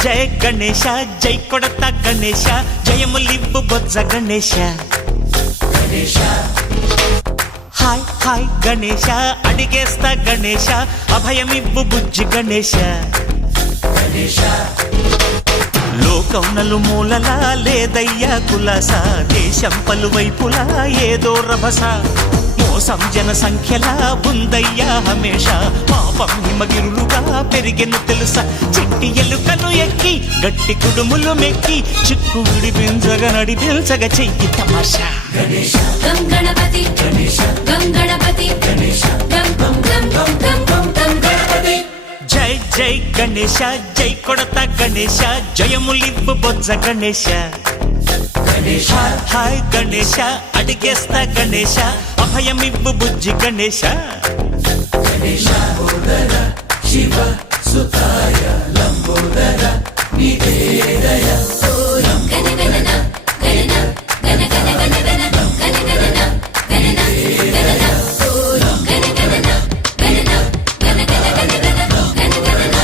జయ గణేశ జై కొడత గణేశ జయములివ్వు బొజ్జ Ganesha hi hi Ganesha అడిగేస్తా Ganesha అభయమివ్వు బుజ్జి గణేశ లోకం నలుమూలలా లేదయ్యా కులాస దేశం పలువైపులా ఏదో రభస మోసం జన సంఖ్యలా ఉందయ్యా హమేష పాపం హిమగిరులుగా పెరిగెను తెలుసా చిట్టి ఎలుకలు ఎక్కి గట్టి కుడుములు మెక్కి చిక్కు విడిపించగా నడిపించగా చెయ్యి తమాషా గం గణపతి గం గణపతి గం గం గం గం గం గం గం గణపతి జై జై గణేశ జై కొడత గణేశ జయములివ్వు బొజ్జ గణేశ హాయ్ గణేశ అడిగేస్తా గణేశ అభయమివ్వు బుజ్జి గణేశ శివ సుతాయ లంబోదర నివేదయ గణగణన గణన గణ గణ గణ గణ గణగణన గణన గణన గణగణన గణన గణ గణ గణ గణ గణగణన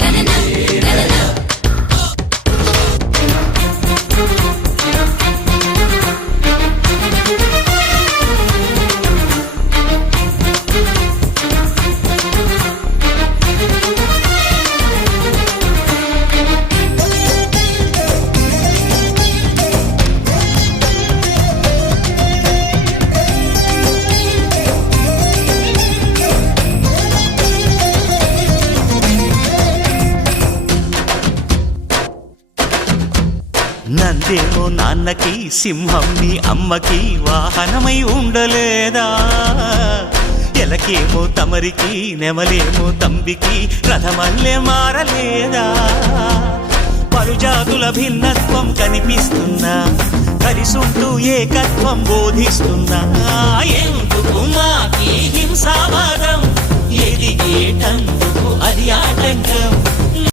గణన గణన నందేమో నాన్నకి సింహం నీ అమ్మకి వాహనమై ఉండలేదా ఎలకేమో తమరికి నెమలేమో తంబికి రథమల్లే మారలేదా పలుజాతుల భిన్నత్వం కనిపిస్తున్నా కలిసుంటూ ఏకత్వం బోధిస్తున్నా ఎందుకు మాకి హింసావాదం ఎదిగేటందుకు అది ఆటంకం